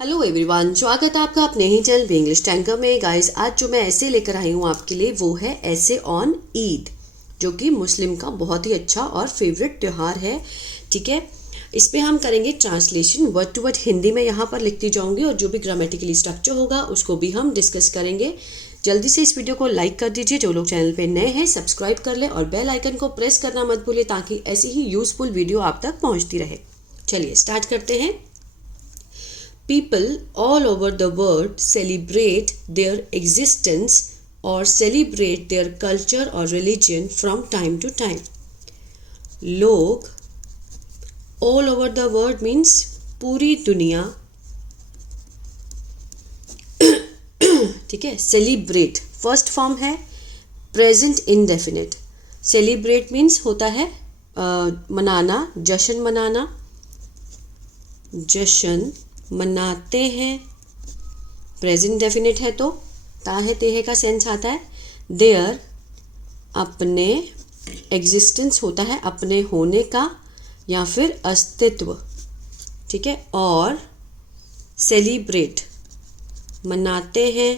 Hello everyone, स्वागत है आपका अपने ही चैनल इंग्लिश टैंकर में। गाइस, आज जो मैं ऐसे लेकर आई हूँ आपके लिए वो है ऐसे ऑन ईद, जो कि मुस्लिम का बहुत ही अच्छा और फेवरेट त्यौहार है। ठीक है, इस पे हम करेंगे translation word to word. Hindi में यहाँ पर लिखती जाऊँगी और जो भी ग्रामेटिकली स्ट्रक्चर होगा उसको भी हम डिस्कस करेंगे। जल्दी से इस वीडियो को लाइक कर दीजिए, जो लोग चैनल पे नए हैं सब्सक्राइब कर लें और बेल आइकन को प्रेस करना मत भूलिए ताकि ऐसी ही यूजफुल वीडियो आप तक पहुँचती रहे। चलिए स्टार्ट करते हैं। People all over the world celebrate their existence or celebrate their culture or religion from time to time. लोग all over the world means पूरी दुनिया, ठीक है। celebrate फर्स्ट फॉर्म है प्रेजेंट इंडेफिनिट। celebrate मीन्स होता है मनाना, जश्न मनाना, जश्न मनाते हैं। प्रेजेंट डेफिनेट है तो ताहे तेहे का सेंस आता है। देयर अपने, एग्जिस्टेंस होता है अपने होने का या फिर अस्तित्व, ठीक है। और सेलिब्रेट मनाते हैं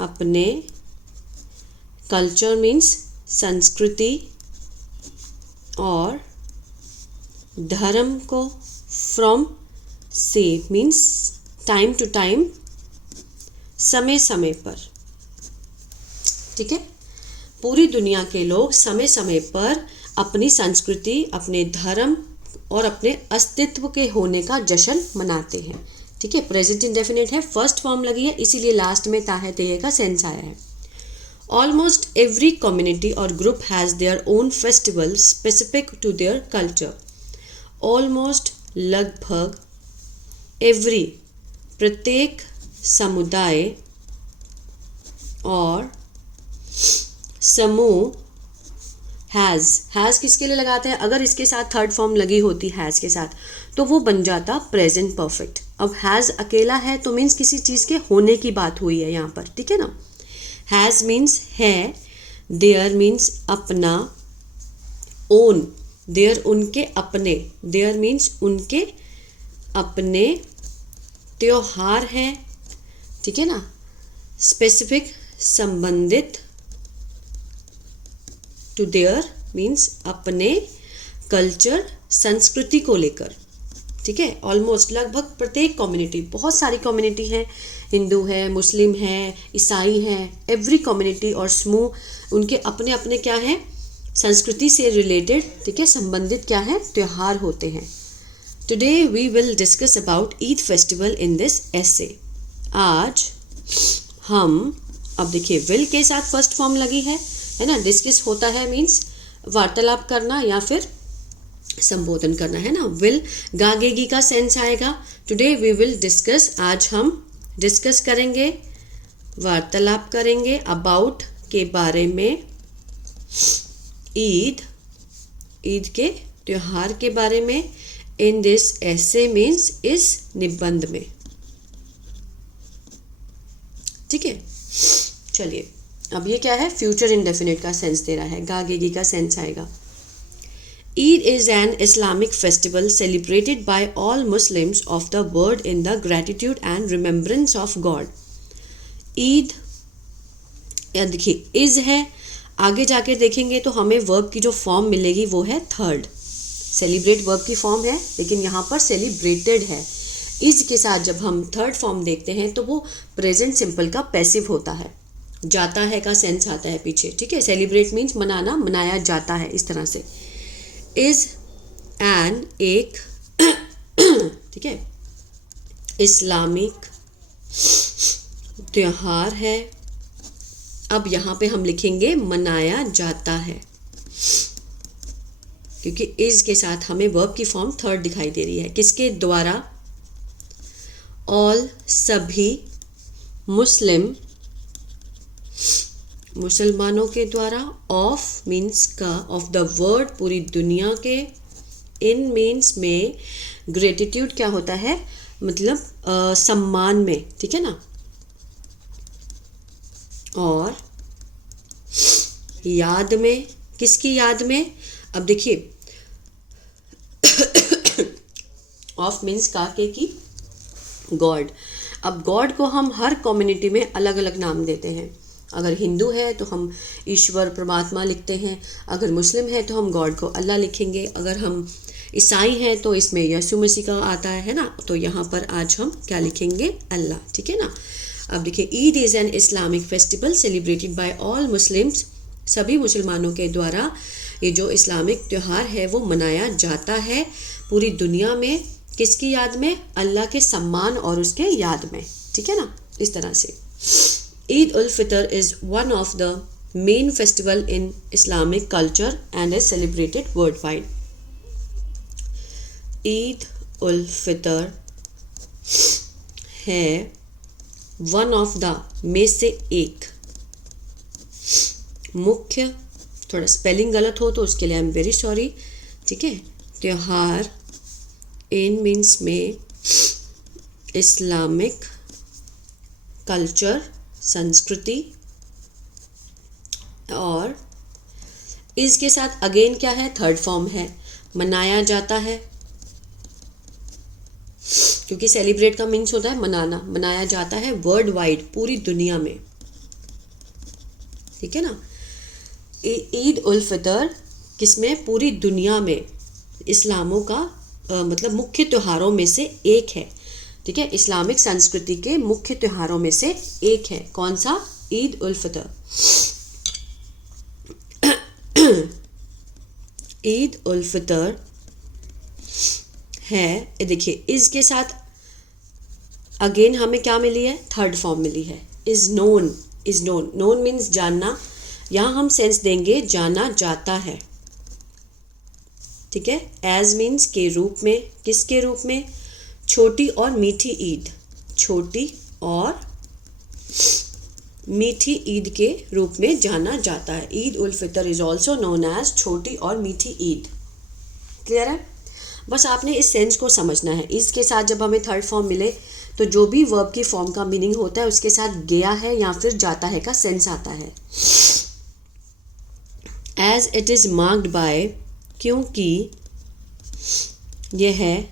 अपने, कल्चर मीन्स संस्कृति, और धर्म को, फ्रॉम से मीन्स टाइम टू टाइम, समय समय पर, ठीक है। पूरी दुनिया के लोग समय समय पर अपनी संस्कृति, अपने धर्म और अपने अस्तित्व के होने का जश्न मनाते हैं, ठीक है। प्रेजेंट इंडेफिनिट है, फर्स्ट फॉर्म लगी है, इसीलिए लास्ट में ताहे तेहे का सेंस आया है। ऑलमोस्ट एवरी कम्युनिटी और group has their own festival specific to their culture. Almost लगभग, एवरी प्रत्येक समुदाय, और समूह, हैज़ किसके लिए लगाते हैं? अगर इसके साथ थर्ड फॉर्म लगी होती हैज़ के साथ तो वो बन जाता प्रेजेंट परफेक्ट। अब हैज़ अकेला है तो मीन्स किसी चीज़ के होने की बात हुई है यहाँ पर, ठीक है ना। हैज़ मीन्स है, देयर मीन्स अपना, ओन देयर उनके अपने, देयर मीन्स उनके अपने त्योहार हैं, ठीक है ना। स्पेसिफिक संबंधित, टू देयर मीन्स अपने कल्चर, संस्कृति को लेकर, ठीक है। ऑलमोस्ट लगभग प्रत्येक कम्युनिटी, बहुत सारी कम्युनिटी हैं, हिंदू है, मुस्लिम है, ईसाई हैं, एवरी कम्युनिटी और समूह उनके अपने अपने क्या हैं, संस्कृति से रिलेटेड, ठीक है, संबंधित क्या है, त्योहार होते हैं। Today we will discuss about Eid festival in this essay. आज हम, अब देखिए will के साथ फर्स्ट फॉर्म लगी है ना। डिस्कस होता है मीन्स वार्तालाप करना या फिर संबोधन करना, है ना। will गागेगी का सेंस आएगा। Today we will discuss, आज हम डिस्कस करेंगे, वार्तालाप करेंगे अबाउट के बारे में, ईद के त्योहार के बारे में। इन दिस ऐसे मीन्स इस निबंध में, ठीक है। चलिए, अब ये क्या है, फ्यूचर इंडेफिनिट का सेंस दे रहा है, गागेगी का सेंस आएगा। Eid is an Islamic festival celebrated by all Muslims of the world in the gratitude and remembrance of God. Eid, देखिए इज है, आगे जाके देखेंगे तो हमें वर्ब की जो फॉर्म मिलेगी वो है थर्ड। सेलिब्रेट वर्ब की फॉर्म है लेकिन यहाँ पर सेलिब्रेटेड है। इज के साथ जब हम थर्ड फॉर्म देखते हैं तो वो प्रेजेंट सिंपल का पैसिव होता है, जाता है का सेंस आता है पीछे, ठीक है। सेलिब्रेट मीन्स मनाना, मनाया जाता है, इस तरह से। इज एन एक, ठीक है, इस्लामिक त्योहार है। अब यहाँ पे हम लिखेंगे मनाया जाता है, क्योंकि इज के साथ हमें वर्ब की फॉर्म थर्ड दिखाई दे रही है। किसके द्वारा? ऑल सभी, मुस्लिम मुसलमानों के द्वारा, ऑफ मीन्स का, ऑफ द वर्ल्ड पूरी दुनिया के, इन मीन्स में, ग्रेटिट्यूड क्या होता है, मतलब सम्मान में, ठीक है ना। और याद में, किसकी याद में? अब देखिए ऑफ मीन्स का, के की, गॉड। अब गॉड को हम हर कम्युनिटी में अलग अलग नाम देते हैं। अगर हिंदू है तो हम ईश्वर परमात्मा लिखते हैं, अगर मुस्लिम है तो हम गॉड को अल्लाह लिखेंगे, अगर हम ईसाई हैं तो इसमें यीशु मसीह का आता है ना, तो यहाँ पर आज हम क्या लिखेंगे, अल्लाह। ठीक है ना। अब देखिए, Eid is an Islamic festival celebrated by all Muslims. सभी मुसलमानों के द्वारा ये जो इस्लामिक त्यौहार है वो मनाया जाता है पूरी दुनिया में। किसकी याद में? अल्लाह के सम्मान और उसके याद में। ठीक है ना, इस तरह से। Eid ul Fitr is one of the main festival in Islamic culture and is celebrated worldwide. Eid ul Fitr है वन ऑफ द में से एक मुख्य, थोड़ा स्पेलिंग गलत हो तो उसके लिए आई एम वेरी सॉरी। ठीक है। त्योहार इन मीन्स में इस्लामिक कल्चर, संस्कृति, और इसके साथ अगेन क्या है, थर्ड फॉर्म है, मनाया जाता है। क्योंकि सेलिब्रेट का मीन्स होता है मनाना, मनाया जाता है वर्ल्ड वाइड, पूरी दुनिया में। ठीक है ना। ईद उल फितर किसमें? पूरी दुनिया में इस्लामों का मतलब मुख्य त्योहारों में से एक है। ठीक है, इस्लामिक संस्कृति के मुख्य त्योहारों में से एक है। कौन सा? ईद उल फितर। ईद उल फितर है, देखिए इसके साथ अगेन हमें क्या मिली है, थर्ड फॉर्म मिली है, is known. Is known, known means जानना, यहाँ हम सेंस देंगे जाना जाता है। ठीक है। एज मीन्स के रूप में, किसके रूप में? छोटी और मीठी ईद, छोटी और मीठी ईद के रूप में जाना जाता है। Eid ul Fitr is also known as Chhoti और मीठी ईद। क्लियर है? बस आपने इस सेंस को समझना है। इसके साथ जब हमें थर्ड फॉर्म मिले तो जो भी वर्ब की फॉर्म का मीनिंग होता है उसके साथ गया है या फिर जाता है का सेंस आता है। As it is marked by, क्योंकि यह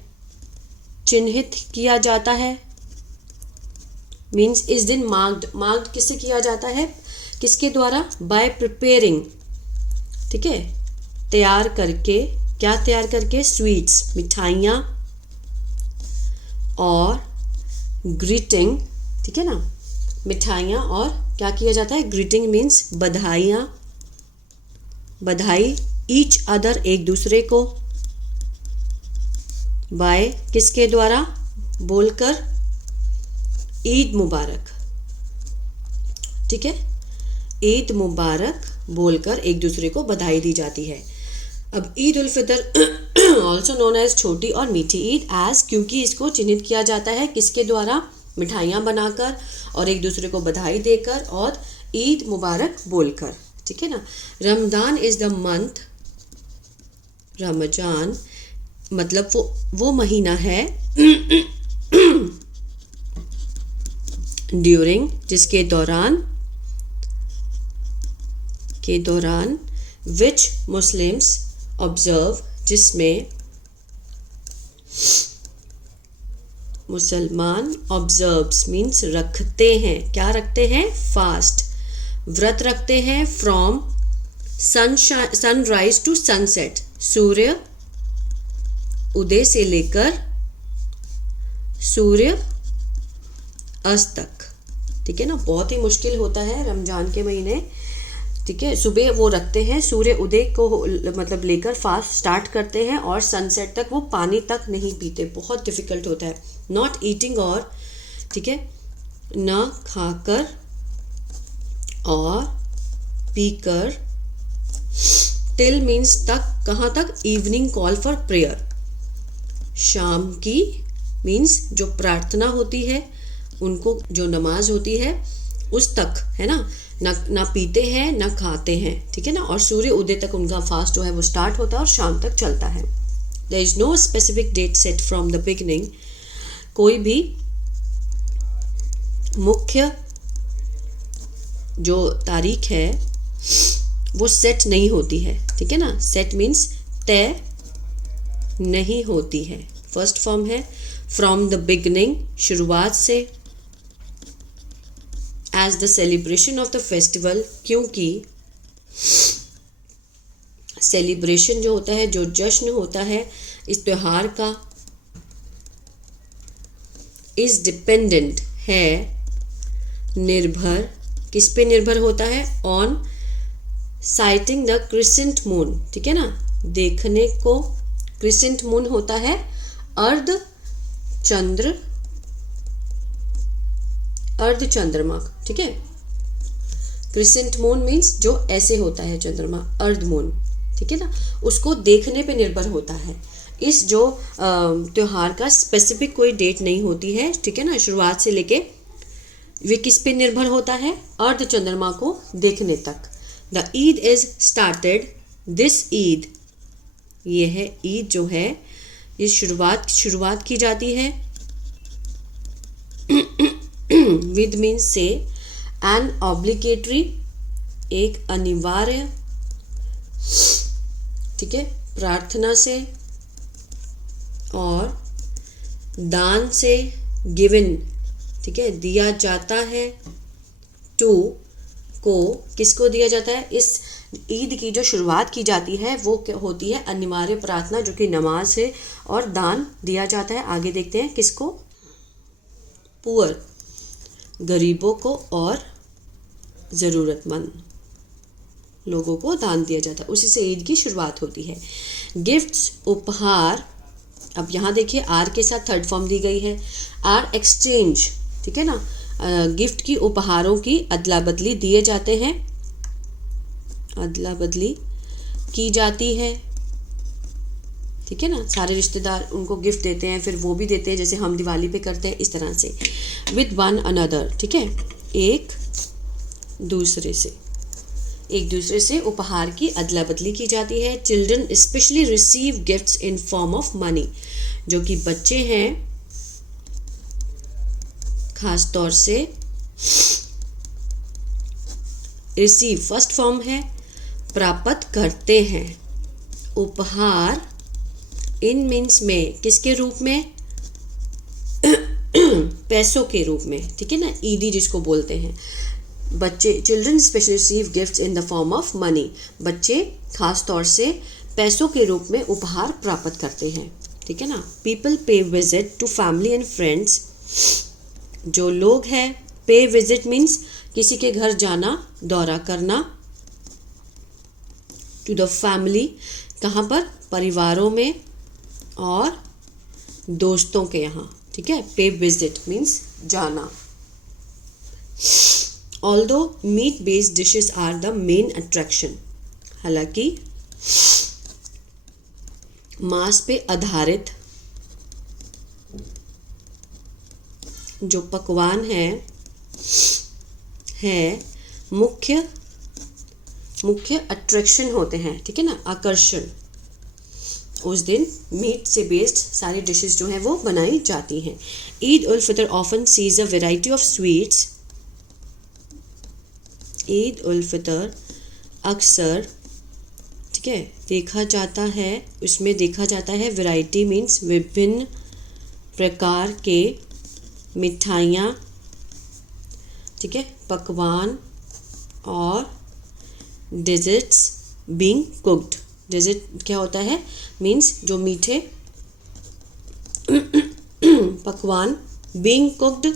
चिन्हित किया जाता है, मीन्स इस दिन मार्क्ड, मार्क्ड किससे किया जाता है? किसके द्वारा? Bye preparing. ठीक है, तैयार करके। क्या तैयार करके? स्वीट्स, मिठाइयाँ, और ग्रीटिंग। ठीक है ना, मिठाइयाँ और क्या किया जाता है? ग्रीटिंग मीन्स बधाइयाँ, बधाई। ईच अदर, एक दूसरे को। बाय, किसके द्वारा? बोलकर, ईद मुबारक। ठीक है, ईद मुबारक बोलकर एक दूसरे को बधाई दी जाती है। अब Eid ul Fitr also known as Chhoti और मीठी ईद, एज क्योंकि इसको चिन्हित किया जाता है किसके द्वारा? मिठाइयाँ बनाकर और एक दूसरे को बधाई देकर और ईद मुबारक बोलकर। ठीक है ना। Ramzan is the month, Ramzan मतलब वो महीना है ड्यूरिंग, जिसके दौरान विच मुस्लिम्स ऑब्जर्व, जिसमें मुसलमान ऑब्जर्व्स मीन्स रखते हैं। क्या रखते हैं? फास्ट, व्रत रखते हैं। फ्रॉम सनराइज टू सनसेट, सूर्य उदय से लेकर सूर्य अस्त तक। ठीक है ना, बहुत ही मुश्किल होता है रमजान के महीने। ठीक है, सुबह वो रखते हैं, सूर्य उदय को मतलब लेकर फास्ट स्टार्ट करते हैं और सनसेट तक वो पानी तक नहीं पीते। बहुत डिफिकल्ट होता है। नॉट ईटिंग, और ठीक है, न खाकर और पीकर। टिल मीन्स तक, कहाँ तक? इवनिंग कॉल फॉर प्रेयर, शाम की मीन्स जो प्रार्थना होती है, उनको जो नमाज होती है उस तक, है ना। ना पीते हैं ना खाते हैं। ठीक है ना, और सूर्य उदय तक उनका फास्ट जो है वो स्टार्ट होता है और शाम तक चलता है। There is no specific date set from the beginning, कोई भी मुख्य जो तारीख है वो सेट नहीं होती है। ठीक है ना, सेट मीन्स तय नहीं होती है। फर्स्ट फॉर्म है फ्रॉम द बिगनिंग, शुरुआत से, as the celebration of the festival, क्योंकि सेलिब्रेशन जो होता है, जो जश्न होता है इस त्योहार का, इज डिपेंडेंट है, निर्भर, किस पे निर्भर होता है, on sighting the crescent moon, ठीक है ना, देखने को क्रिसेंट मून होता है अर्ध चंद्र, अर्ध चंद्रमा, ठीक है। क्रिसेंट मून मीन्स जो ऐसे होता है चंद्रमा, अर्ध मून, ठीक है ना, उसको देखने पे निर्भर होता है। इस जो त्योहार का स्पेसिफिक कोई डेट नहीं होती है, ठीक है ना, शुरुआत से लेके वे किस पे निर्भर होता है, अर्ध चंद्रमा को देखने तक। The Eid is started, this Eid, ये है ईद जो है, ये शुरुआत की जाती है विद मीन्स से, एन ऑब्लिगेटरी, एक अनिवार्य, ठीक है, प्रार्थना से और दान से, गिवन, ठीक है, दिया जाता है, टू को, किसको दिया जाता है, इस ईद की जो शुरुआत की जाती है वो होती है अनिवार्य प्रार्थना, जो कि नमाज है, और दान दिया जाता है। आगे देखते हैं किसको, पुअर, गरीबों को और ज़रूरतमंद लोगों को दान दिया जाता है, उसी से ईद की शुरुआत होती है। गिफ्ट्स, उपहार, अब यहाँ देखिए आर के साथ थर्ड फॉर्म दी गई है, आर एक्सचेंज, ठीक है ना, गिफ्ट की, उपहारों की अदला बदली दिए जाते हैं, अदला बदली की जाती है, ठीक है ना, सारे रिश्तेदार उनको गिफ्ट देते हैं, फिर वो भी देते हैं, जैसे हम दिवाली पे करते हैं इस तरह से। विद वन अनदर, ठीक है, एक दूसरे से उपहार की अदला बदली की जाती है। Children specially receive gifts in form of money, जो कि बच्चे हैं खास तौर से, रिसीव फर्स्ट फॉर्म है, प्राप्त करते हैं, उपहार इन मीन्स में, किसके रूप में, पैसों के रूप में, ठीक है ना, ईदी जिसको बोलते हैं। बच्चे, children specially receive gifts in the form of money, बच्चे खास तौर से पैसों के रूप में उपहार प्राप्त करते हैं, ठीक है ना। People pay visit to family and friends, जो लोग हैं, पे विजिट मीन्स किसी के घर जाना, दौरा करना, टू द फैमिली, कहाँ पर, परिवारों में और दोस्तों के यहाँ, ठीक है, पे विजिट मीन्स जाना। Although meat based dishes are the main attraction, हालांकि मांस पे आधारित जो पकवान है मुख्य अट्रैक्शन होते हैं, ठीक है ना, आकर्षण। उस दिन मीट से बेस्ड सारी डिशेस जो हैं वो बनाई जाती हैं। Eid ul Fitr often sees a variety of sweets, Eid ul Fitr अक्सर, ठीक है, देखा जाता है, उसमें देखा जाता है, वैरायटी मीन्स विभिन्न प्रकार के मिठाइयाँ, ठीक है, पकवान और डेजर्ट्स बीइंग कुक्ड। डेजर्ट क्या होता है, मीन्स जो मीठे पकवान, बीइंग कुक्ड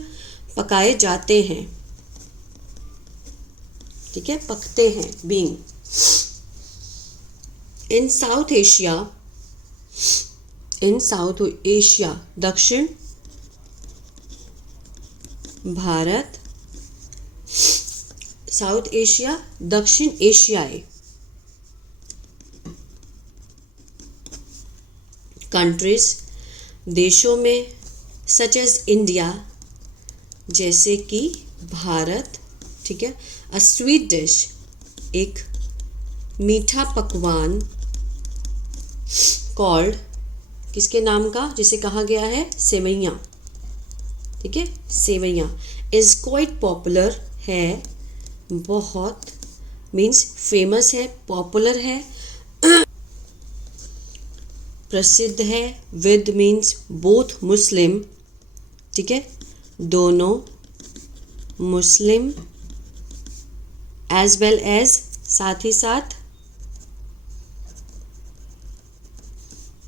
पकाए जाते हैं, ठीक है, पकते हैं, बीइंग। इन साउथ एशिया, दक्षिण भारत, साउथ एशिया, दक्षिण एशियाई कंट्रीज, देशों में, सच एज इंडिया, जैसे कि भारत, ठीक है, अ स्वीट डिश, एक मीठा पकवान, कॉल्ड, किसके नाम का, जिसे कहा गया है, सेवैयाँ, ठीक है, सेवैयाँ, इज क्वाइट पॉपुलर, है बहुत, मीन्स फेमस है, पॉपुलर है, प्रसिद्ध है, विद मीन्स बोथ मुस्लिम, ठीक है, दोनों मुस्लिम, एज वेल एज साथ ही साथ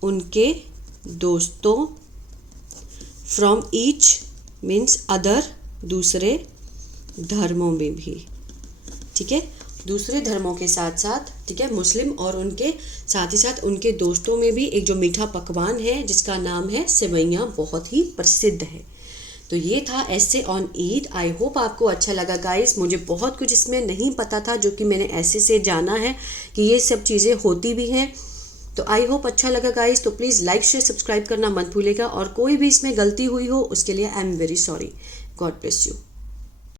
उनके दोस्तों, फ्रॉम ईच मीन्स अदर, दूसरे धर्मों में भी, ठीक है, दूसरे धर्मों के साथ साथ, ठीक है, मुस्लिम और उनके साथ ही साथ उनके दोस्तों में भी एक जो मीठा पकवान है जिसका नाम है सेवइयाँ, बहुत ही प्रसिद्ध है। तो ये था ऐसे ऑन ईद। आई होप आपको अच्छा लगा गाइस। मुझे बहुत कुछ इसमें नहीं पता था जो कि मैंने ऐसे से जाना है कि ये सब चीज़ें होती भी हैं। तो आई होप अच्छा लगा गाइस। तो प्लीज़ लाइक शेयर सब्सक्राइब करना मत भूलिएगा, और कोई भी इसमें गलती हुई हो उसके लिए I am very sorry. God bless you.